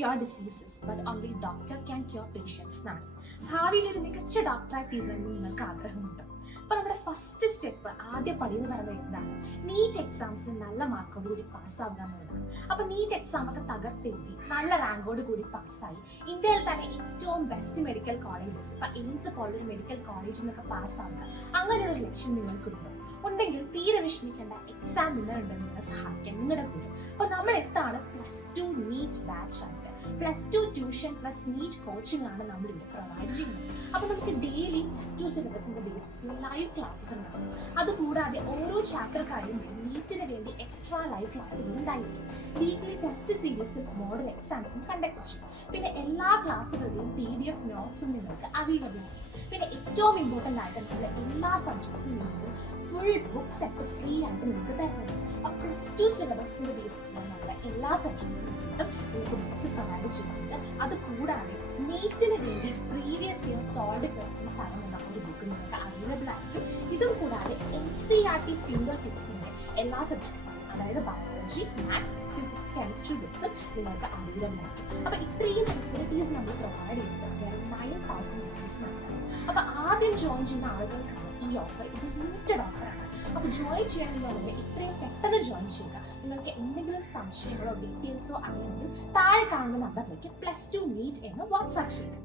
cure diseases, but only doctor can cure patients. ഭാവിയിൽ ഒരു മികച്ച ഡോക്ടറായി തീരുന്നതിന് നിങ്ങൾക്ക് ആഗ്രഹമുണ്ട്. അപ്പോൾ നമ്മുടെ ഫസ്റ്റ് സ്റ്റെപ്പ്, ആദ്യ പടി എന്ന് പറയുന്നത് എന്താണ്? നീറ്റ് എക്സാംസിന് നല്ല മാർക്കോട് കൂടി പാസ്സാവുക എന്നുള്ളതാണ്. അപ്പോൾ നീറ്റ് എക്സാം ഒക്കെ തകർത്തെഴുതി നല്ല റാങ്കോട് കൂടി പാസ്സായി ഇന്ത്യയിൽ തന്നെ ഏറ്റവും ബെസ്റ്റ് മെഡിക്കൽ കോളേജസ്, ഇപ്പം എയിംസ് പോലൊരു മെഡിക്കൽ കോളേജിൽ നിന്നൊക്കെ പാസ്സാവുക, അങ്ങനെ ഒരു ലക്ഷ്യം നിങ്ങൾക്കുണ്ടോ? ഉണ്ടെങ്കിൽ തീരെ വിഷമിക്കേണ്ട, എക്സാം വിന്നറുണ്ട് നിങ്ങളെ സഹായിക്കാൻ നിങ്ങളുടെ കൂടെ. അപ്പോൾ നമ്മൾ എത്താണ് +2 നീറ്റ് ബാച്ച് ആയിട്ട്. +2 ട്യൂഷൻ പ്ലസ് നീറ്റ് കോച്ചിങ് ആണ് നമ്മളിവിടെ പ്രൊവൈഡ് ചെയ്യുന്നത്. അപ്പോൾ നമുക്ക് ഡെയിലി +2 സിലബസിന്റെ ബേസിസിൽ ലൈവ് ക്ലാസ്സസ് ഉണ്ടാകും. അതുകൂടാതെ ഓരോ ചാപ്റ്റർ കഴിയുമ്പോൾ നീറ്റിന് വേണ്ടി എക്സ്ട്രാ ലൈവ് ക്ലാസ്സുകൾ ഉണ്ടായിരിക്കും. വീക്ക്ലി ടെസ്റ്റ് സീരീസും മോഡൽ എക്സാംസും കണ്ടക്ട് ചെയ്യും. പിന്നെ എല്ലാ ക്ലാസ്സുകളുടെയും PDF നോട്ട്സും നിങ്ങൾക്ക് അവൈലബിൾ ആയിരിക്കും. പിന്നെ ഏറ്റവും ഇമ്പോർട്ടൻ്റ് ആയിട്ട് നമ്മൾ എല്ലാ സബ്ജക്ട്സിനും വേണ്ടിയും ഫുൾ ബുക്ക് സെറ്റ് ഫ്രീ ആയിട്ട് നിങ്ങൾക്ക് തരുന്നത്. അപ്പോൾ +2 സിലബസിന്റെ ബേസിസിൽ നമ്മുടെ എല്ലാ സബ്ജക്ട്സിനും വേണ്ടിയിട്ടും നിങ്ങൾക്ക് ബുക്സ് പ്രൊവൈഡ് ചെയ്യുന്നുണ്ട്. അത് കൂടാതെ നീറ്റിന് വേണ്ടി പ്രീവിയസ് ഇയർ സോൾവ്ഡ് ക്വസ്റ്റ്യൻസ് അടങ്ങുന്ന ഒരു ബുക്ക് നിങ്ങൾക്ക് അവൈലബിൾ ആയിരിക്കും. ഇതും കൂടാതെ NCERT ഫിംഗർ ടിപ്സിൻ്റെ എല്ലാ സബ്ജക്ട്സും, അതായത് ബയോളജി, മാത്സ്, ഫിസിക്സ്, കെമിസ്ട്രി ബുക്സും നിങ്ങൾക്ക് അവൈലബിൾ ആയിരിക്കും. അപ്പോൾ ഇത്രയും ഫെസിലിറ്റീസ് നമ്മൾ പ്രൊവൈഡ് ചെയ്യുന്നത് വേറെ 9,000 രൂപീസിനാണ്. അപ്പോൾ ആദ്യം ജോയിൻ ചെയ്യുന്ന ആളുകൾക്കാണ് ഈ ഓഫർ. ഇത് ലിമിറ്റഡ് ഓഫറാണ്. അപ്പോൾ ജോയിൻ ചെയ്യണമെന്നുണ്ടെങ്കിൽ ഇത്രയും പെട്ടെന്ന് ജോയിൻ ചെയ്യുക. നിങ്ങൾക്ക് എന്തെങ്കിലും സംശയങ്ങളോ ഡീറ്റെയിൽസോ അല്ലെങ്കിൽ താഴെ കാണുന്ന നമ്പറിലേക്ക് +2 നീറ്റ് എന്ന് വാട്സാപ്പ് ചെയ്യുക.